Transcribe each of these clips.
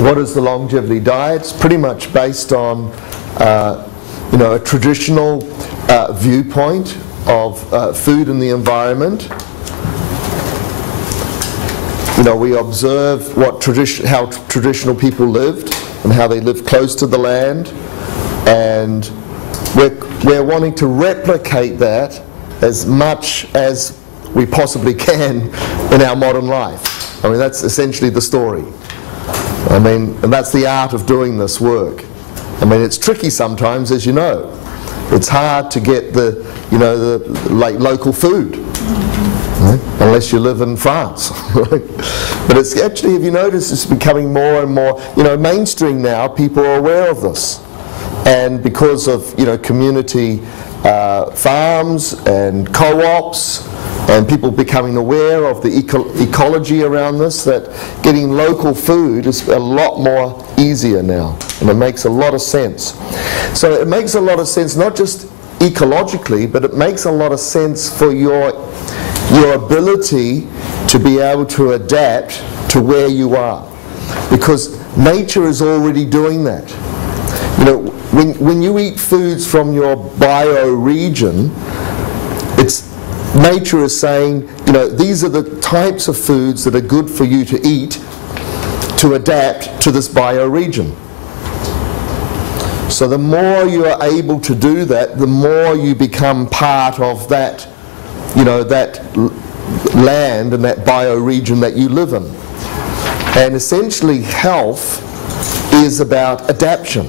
what is the longevity diet? It's pretty much based on a traditional viewpoint of food and the environment. We observe how traditional people lived and how they lived close to the land, and we're wanting to replicate that as much as we possibly can in our modern life. I mean, that's essentially the story. I mean, and that's the art of doing this work. I mean, it's tricky sometimes, as you know. It's hard to get the local food, right? Unless you live in France. Right? But it's actually, if you notice, it's becoming more and more, mainstream now. People are aware of this, and because of community farms and co-ops, and people becoming aware of the ecology around this, that getting local food is a lot more easier now, and it makes a lot of sense. So it makes a lot of sense, not just ecologically, but it makes a lot of sense for your ability to be able to adapt to where you are, because nature is already doing that. When you eat foods from your bioregion, nature is saying, these are the types of foods that are good for you to eat to adapt to this bioregion. So the more you are able to do that, the more you become part of that, that land and that bioregion that you live in. And essentially health is about adaptation,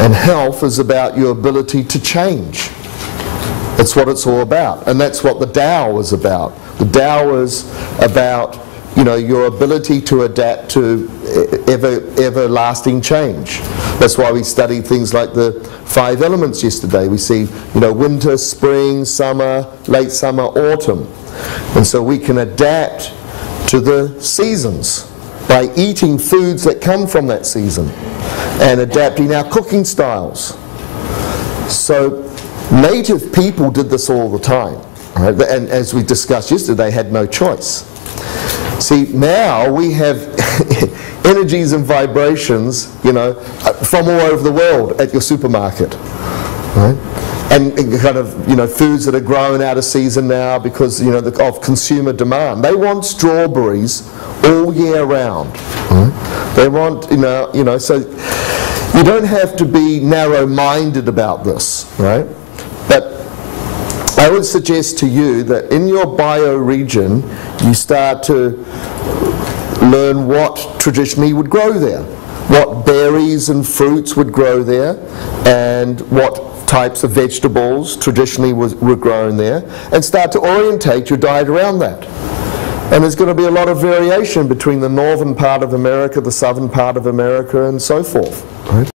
and health is about your ability to change. That's what it's all about, and that's what the Tao is about. The Tao is about, your ability to adapt to everlasting change. That's why we studied things like the 5 elements yesterday. We see, winter, spring, summer, late summer, autumn, and so we can adapt to the seasons by eating foods that come from that season and adapting our cooking styles. So native people did this all the time, right? And as we discussed yesterday, they had no choice. See, now we have energies and vibrations, from all over the world at your supermarket, right? And kind of, foods that are grown out of season now because, of consumer demand. They want strawberries all year round. Right? They want, so you don't have to be narrow-minded about this, right? But I would suggest to you that in your bioregion, you start to learn what traditionally would grow there, what berries and fruits would grow there, and what types of vegetables traditionally were grown there, and start to orientate your diet around that. And there's going to be a lot of variation between the northern part of America, the southern part of America, and so forth. Right?